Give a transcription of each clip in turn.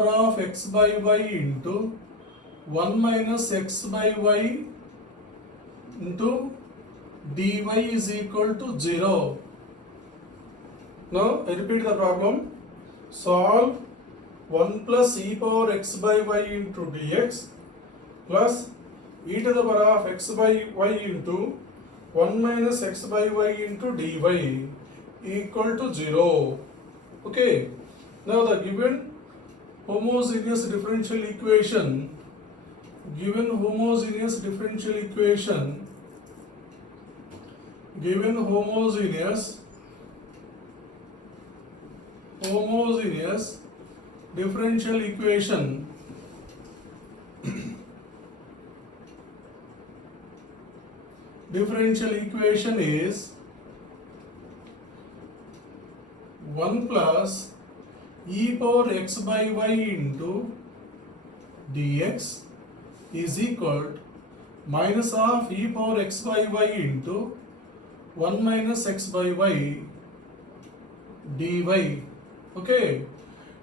power of x by y into 1 minus x by y into dy is equal to 0. Now I repeat the problem. Solve 1 plus e power x by y into dx plus e to the power of x by y into 1 minus x by y into dy equal to 0. Okay. Now the given homogeneous differential equation, given homogeneous differential equation differential equation is 1 plus e power x by y into dx is equal to minus of e power x by y into 1 minus x by y dy. Okay,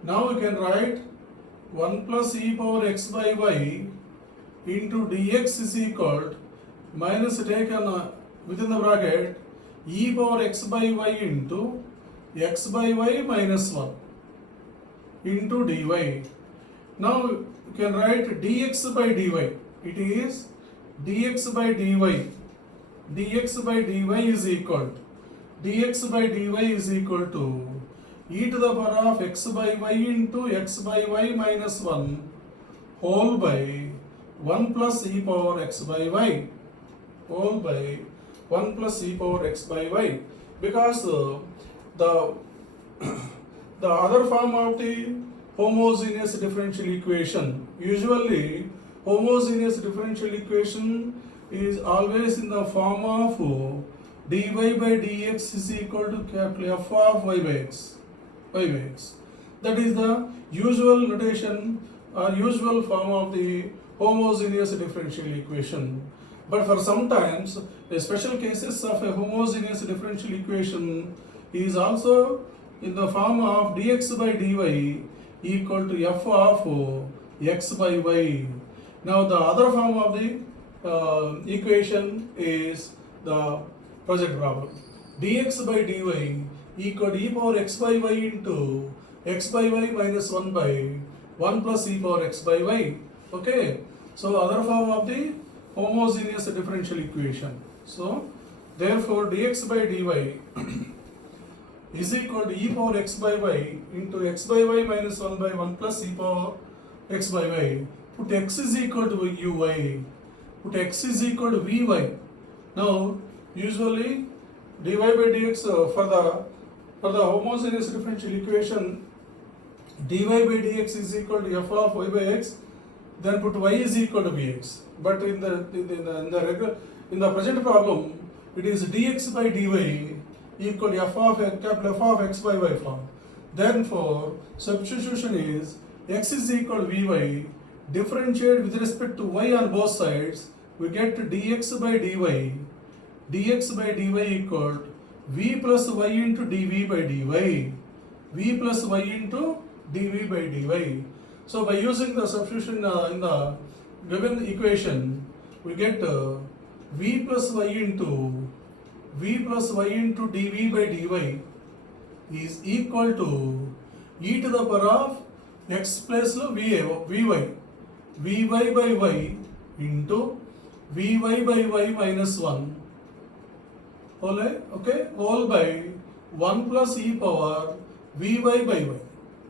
now we can write 1 plus e power x by y into dx is equal to minus taken within the bracket e power x by y into x by y minus 1 into dy. Now you can write dx by dy. It is dx by dy. Dx by dy is equal to e to the power of x by y into x by y minus 1 whole by 1 plus e power x by y whole by 1 plus e power x by y, because the the other form of the homogeneous differential equation, usually homogeneous differential equation is always in the form of dy by dx is equal to capital F of y by x. That is the usual notation or usual form of the homogeneous differential equation. But for sometimes the special cases of a homogeneous differential equation is also in the form of dx by dy equal to f of x by y. Now the other form of the equation is the project problem. Dx by dy equal to e power x by y into x by y minus 1 by 1 plus e power x by y. Okay, so other form of the homogeneous differential equation. So therefore dx by dy is equal to e power x by y into x by y minus 1 by 1 plus e power x by y. Put x is equal to uy. Put x is equal to vy. Now usually dy by dx for the homogeneous differential equation, dy by dx is equal to f of y by x, then put y is equal to vx. But in the present problem, it is dx by dy equal to f of x by y form. Therefore, substitution is x is equal to vy, differentiate with respect to y on both sides, we get dx by dy equal to v plus y into dv by dy, v plus y into dv by dy. So by using the substitution in the given equation, we get v plus y into dv by dy is equal to e to the power of x plus vy by y into vy by y minus 1 whole by 1 plus e power vy by y.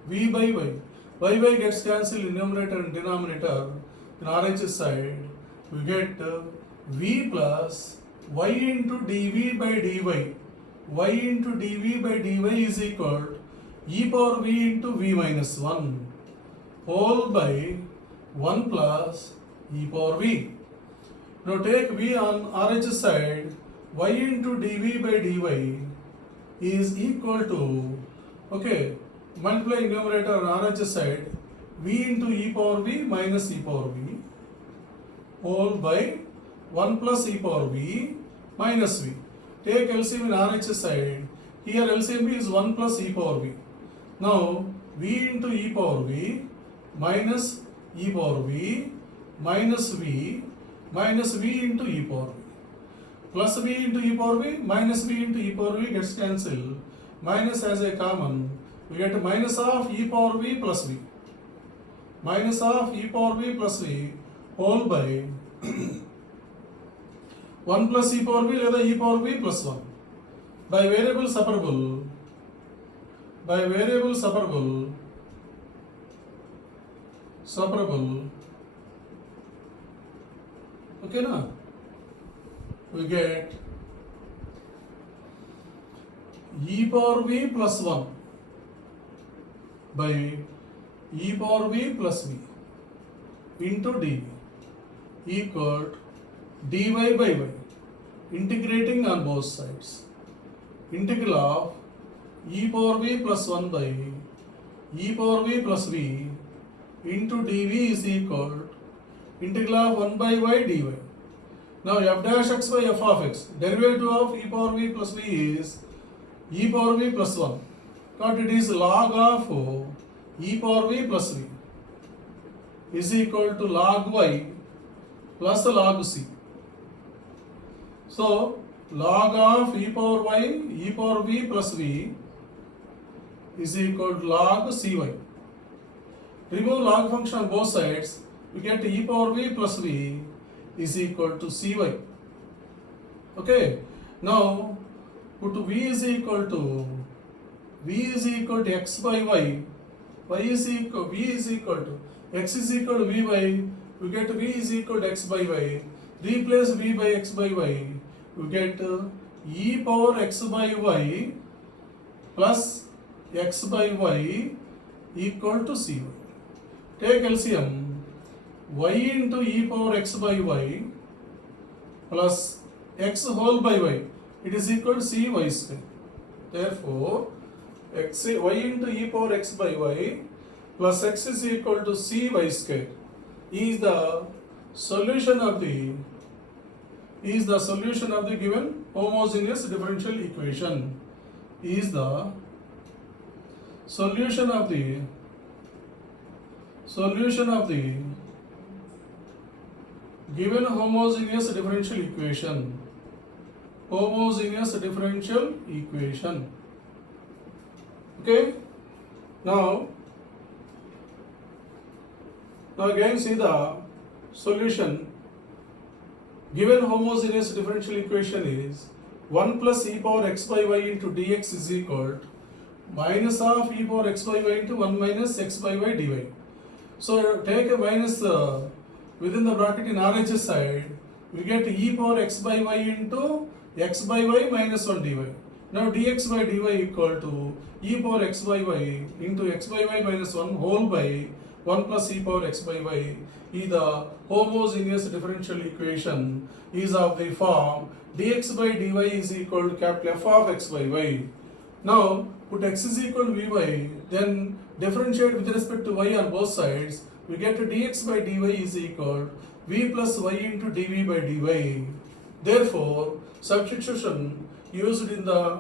V by y gets cancelled in numerator and denominator. In RHS side, we get v plus y into dv by dy. Y into dv by dy is equal to e power v into v minus 1 whole by 1 plus e power v. Now take v on RHS side, y into dv by dy is equal to, multiply numerator on RHS side, v into e power v minus e power v whole by 1 plus e power v minus v. Take LCM in RHS side, here LCM is 1 plus e power v. Now v into e power v minus e power v minus v minus v into e power v. Plus v into e power v minus v into e power v gets cancelled. Minus as a common, we get minus of e power v plus v. Minus of e power v plus v whole by 1 plus e power v లేదా e power v plus 1 by variable separable okay na, we get e power v plus 1 by e power v plus v into dv equal dy by y, integrating on both sides. Integral of e power v plus 1 by e power v plus v into dv is equal integral of 1 by y dy. Now f dash x by f of x, derivative of e power v plus v is e power v plus 1. But it is log of e power v plus v is equal to log y plus log c. So log of e power y, e power v plus v is equal to log cy. Remove log function on both sides, we get e power v plus v is equal to cy. Okay, now put v is equal to x by y, v is equal to x is equal to vy, we get v is equal to x by y. Replace v by x by y, we get e power x by y plus x by y equal to cy. Take LCM, y into e power x by y plus x whole by y, it is equal to cy square. Therefore y into e power x by y plus x is equal to cy square is the solution of the given homogeneous differential equation. Is the solution of the given homogeneous differential equation. Okay, now again see the solution. Given homogeneous differential equation is 1 plus e power x by y into dx is equal to minus of e power x by y into 1 minus x by y dy. So take a minus within the bracket in RHS side, we get e power x by y into x by y minus 1 dy. Now dx by dy equal to e power x by y into x by y minus 1 whole by 1 plus e power x by y is the homogeneous differential equation is of the form dx by dy is equal to capital F of x by y. Now put x is equal to vy, then differentiate with respect to y on both sides, we get dx by dy is equal to v plus y into dv by dy. Therefore substitution used in the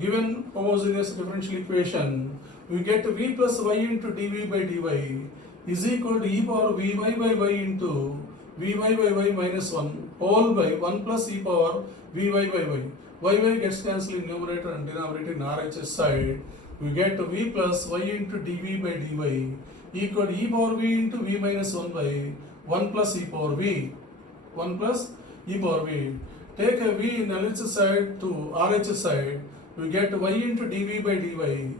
given homogeneous differential equation, we get v plus y into dv by dy is equal to e power vy by y into vy by y minus 1 whole by 1 plus e power vy by y. Y gets cancelled in numerator and denominator in RHS side. We get v plus y into dv by dy equal to e power v into v minus 1 by 1 plus e power v. 1 plus e power v. Take a v in LHS side to RHS side. We get y into dv by dy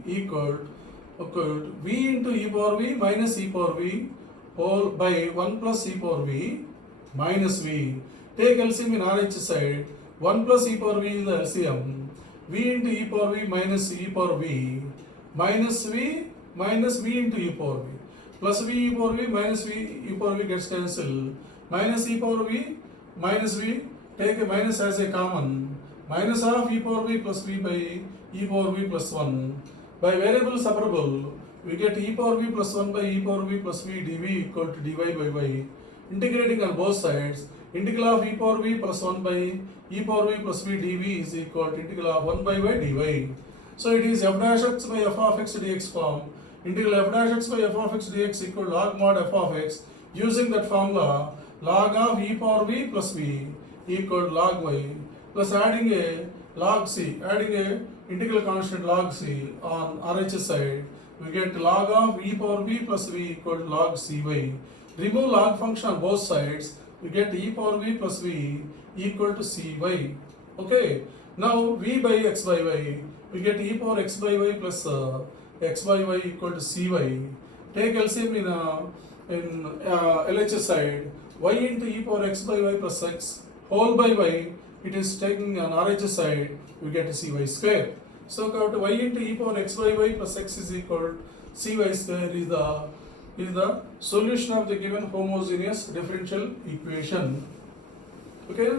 equal to v into e power v minus e power v whole by 1 plus e power v minus v. Take LCM in RHS side. 1 plus e power v is the LCM. V into e power v minus e power v minus v into e power v plus v e power v minus v e power v gets cancelled. Minus e power v minus v, take a minus as a common. Minus of e power v plus v by e power v plus 1. By variable separable, we get e power v plus 1 by e power v plus v dv equal to dy by y. Integrating on both sides, integral of e power v plus 1 by e power v plus v dv is equal to integral of 1 by y dy. So it is f dash x by f of x dx form. integral f dash x by f of x dx equal to log mod f of x. Using that formula, log of e power v plus v equal to log y plus adding a log c, adding a integral constant log c on RHS side, we get log of e power v plus v equal to log cy. Remove log function on both sides, we get e power v plus v equal to cy. Okay, now v by x by y, we get e power x by y plus x by y equal to cy. Take LCM in LHS side, y into e power x by y plus x whole by y, it is taking on RHS side, we get cy square. So y into e power x by y plus x is equal to cy square is the solution of the given homogeneous differential equation. Okay.